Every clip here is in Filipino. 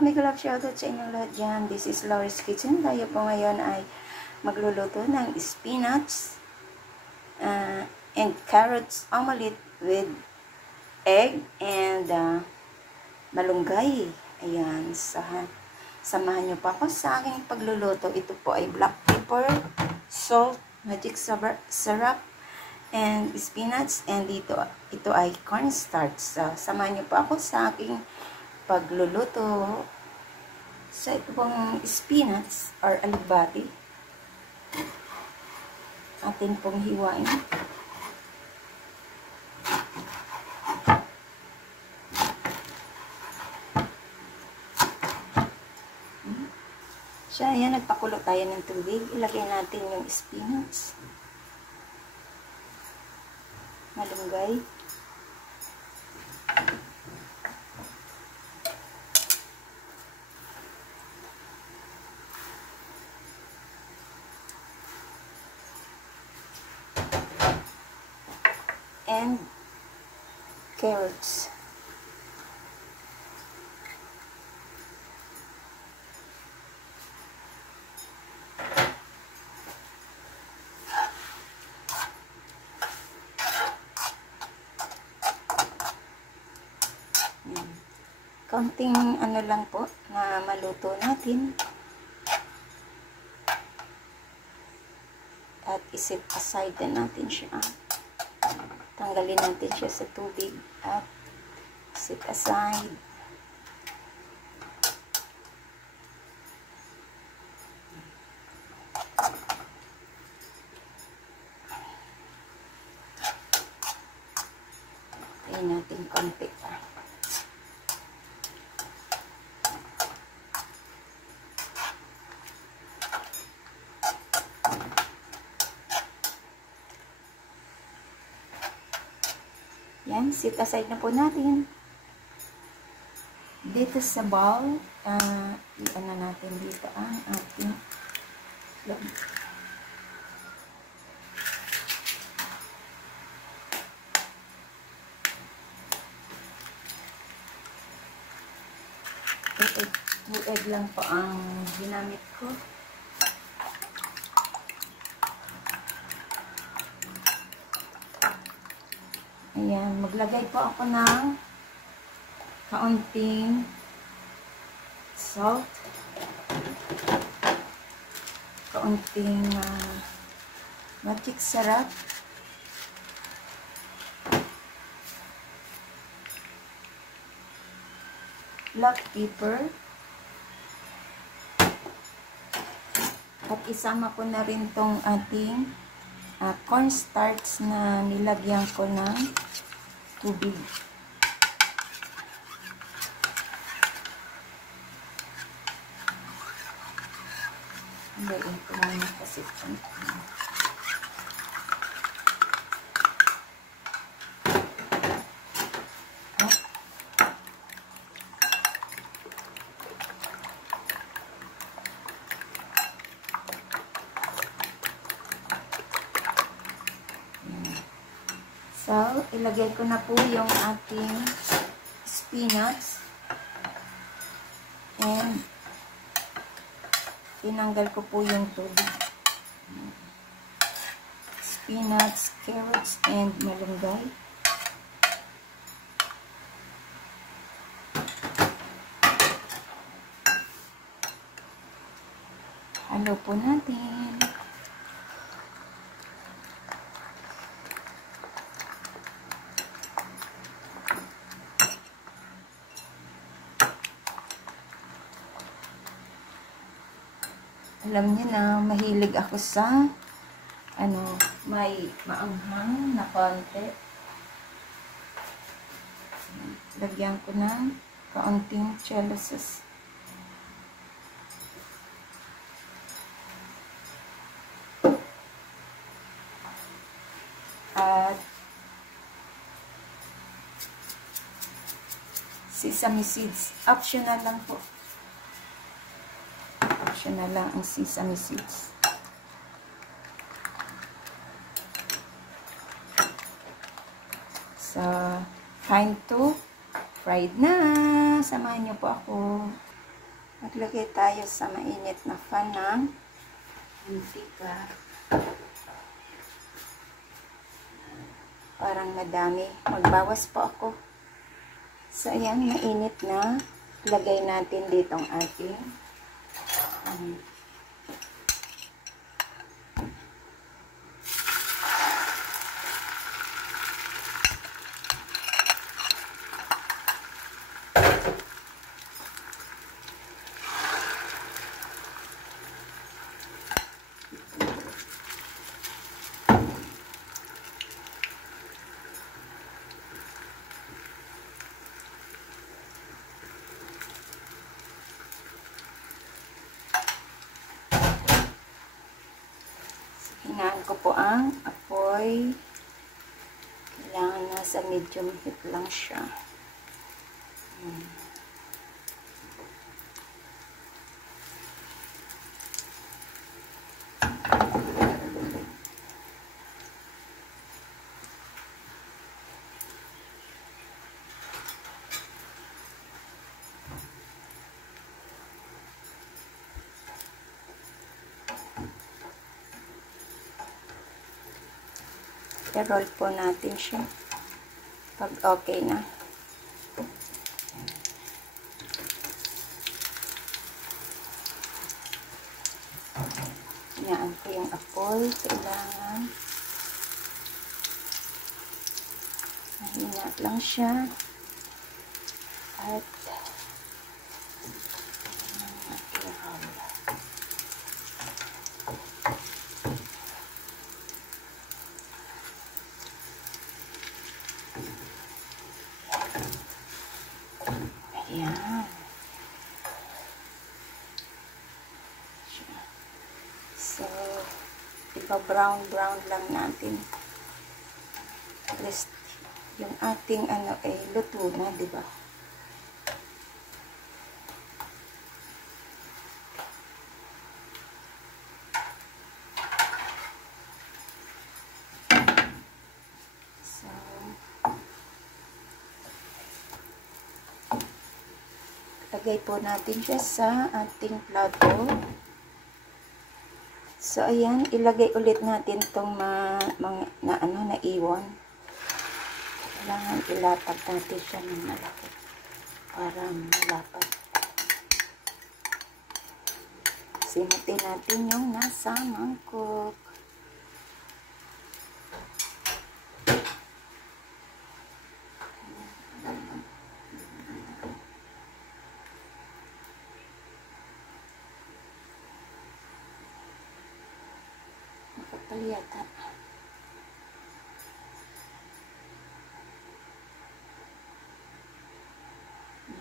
mega love shoutout sa inyong lahat dyan. This is Laurie's Kitchen. Tayo po ngayon ay magluluto ng spinach and carrots omelette with egg and malunggay. Ayan, samahan nyo pa ako sa aking pagluluto. Ito po ay black pepper, salt, magic syrup, and spinach, and ito ay cornstarch. So, samahan nyo pa ako sa aking pagluluto. So, ito pong spinach or alugbati. Atin pong hiwain. So, ayan, nagpakulo tayo ng tubig. Ilagay natin yung spinach. Malunggay. And carrots. Kaunting ano lang po na maluto natin. At iset aside na natin siya. Tanggalin natin siya sa tubig at set aside. Tayin natin konti pa. Yan, set aside na po natin. Dito sa bowl, i-ano natin dito ang ating log. Two egg lang po ang ginamit ko. Ayan, maglagay po ako ng kaunting salt, kaunting magic syrup, black pepper, at isama ko na rin tong ating cornstarch na nilagyan ko ng tubig. Lagyan ko muna kasi So, ilagay ko na po yung ating spinach and tinanggal ko po yung tubig. Spinach, carrots, and malunggay. Halo po natin. Alam niyo na, mahilig ako sa may maanghang na konti. Lagyan ko ng kaunting chili sauce. At sesame seeds. Optional lang po. Optional lang ang sesame seeds. So, time to fried na. Samahan niyo po ako. Maglagay tayo sa mainit na pan ng mantika. Parang madami. Magbawas po ako. So, ayan, mainit na. Lagay natin dito ang ating hinaan ko po ang apoy. Kailangan nasa medium heat lang siya. I-roll po natin siya pag okay na. Hinaan ko yung apoy. Kailangan mahina lang siya. At i-roll. Ayan. So, ipa-brown lang natin. At least, yung ating luto na, diba? So, lagay po natin siya sa ating plato. So, ayan, ilagay ulit natin itong naiwan. Kailangan ilatag natin siya ng malaki para malapat. Simutin natin yung nasa mangkok. Yata.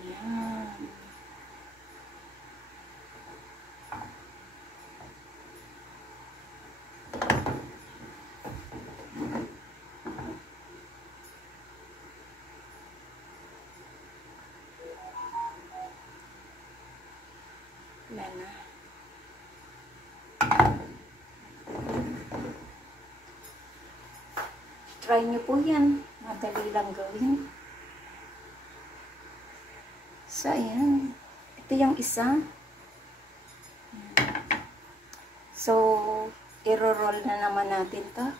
Yan. Wala na. Try nyo po yan. Madali lang gawin. So, ayan. Ito yung isa. So, i-roll na naman natin to.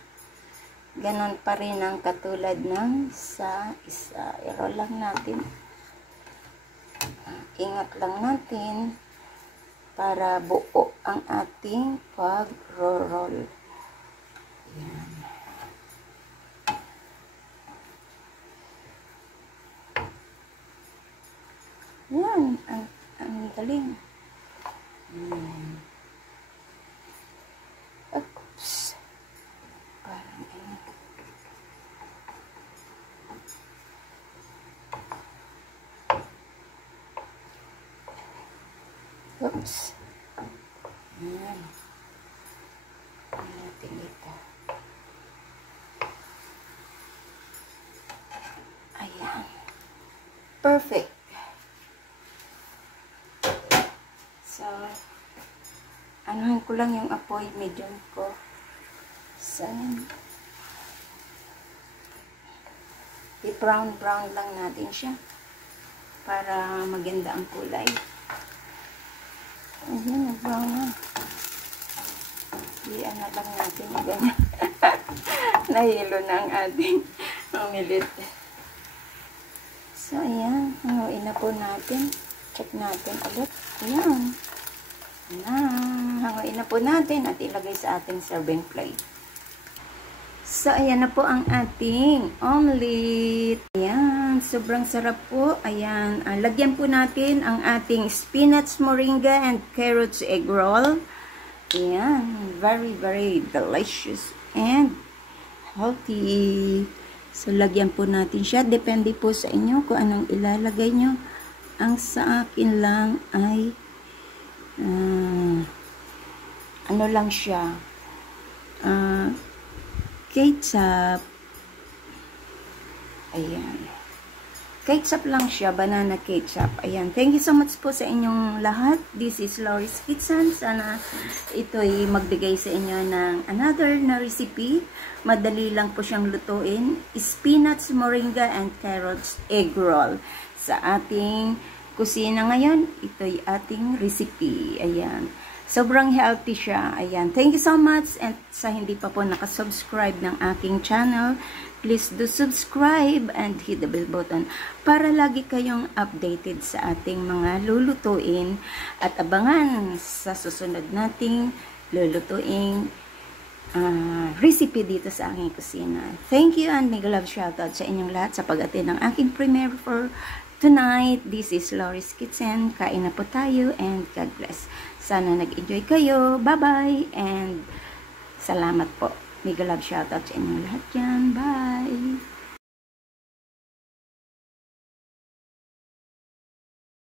Ganon pa rin ang katulad ng sa isa. I-roll lang natin. Ingat lang natin para buo ang ating pag-roll. Ayan. Yan, ang galing. Oops. Parang oops. Yan. Natin ito. Ayan. Perfect. So, anuhan ko lang yung apoy, medium ko. So, i-brown lang natin siya para maganda ang kulay. Ayan, nag-brown na. Iyan na lang natin. Ganyan. Nahilo na ang ating omelet. So, ayan. Hanguin na po natin. Check natin ulit. Ayan. Hanguin na po natin at ilagay sa ating serving plate. So, ayan na po ang ating omelet. Ayan. Sobrang sarap po. Ayan. Lagyan po natin ang ating spinach, moringa, and carrots egg roll. Ayan. Very, very delicious and healthy. So, lagyan po natin siya. Depende po sa inyo kung anong ilalagay nyo. Ang sa akin lang ay ano lang siya. Ketchup. Ayan. Ketchup lang siya. Banana ketchup. Ayan. Thank you so much po sa inyong lahat. This is Lori's Kitchen. Sana ito'y magbigay sa inyo ng another na recipe. Madali lang po siyang lutuin. Spinach, moringa, and carrots egg roll. Sa ating kusina ngayon, ito'y ating recipe. Ayan. Sobrang healthy siya. Ayan. Thank you so much. And sa hindi pa po nakasubscribe ng aking channel, please do subscribe and hit the bell button para lagi kayong updated sa ating mga lulutuin at abangan sa susunod nating lulutuing recipe dito sa aking kusina. Thank you and mega love shoutout sa inyong lahat sa pag-attend ng aking premiere for tonight. This is Lori's Kitchen. Kain na po tayo and God bless. Sana nag-enjoy kayo. Bye-bye and salamat po. Mega love shoutout sa inyong lahat yan. Bye!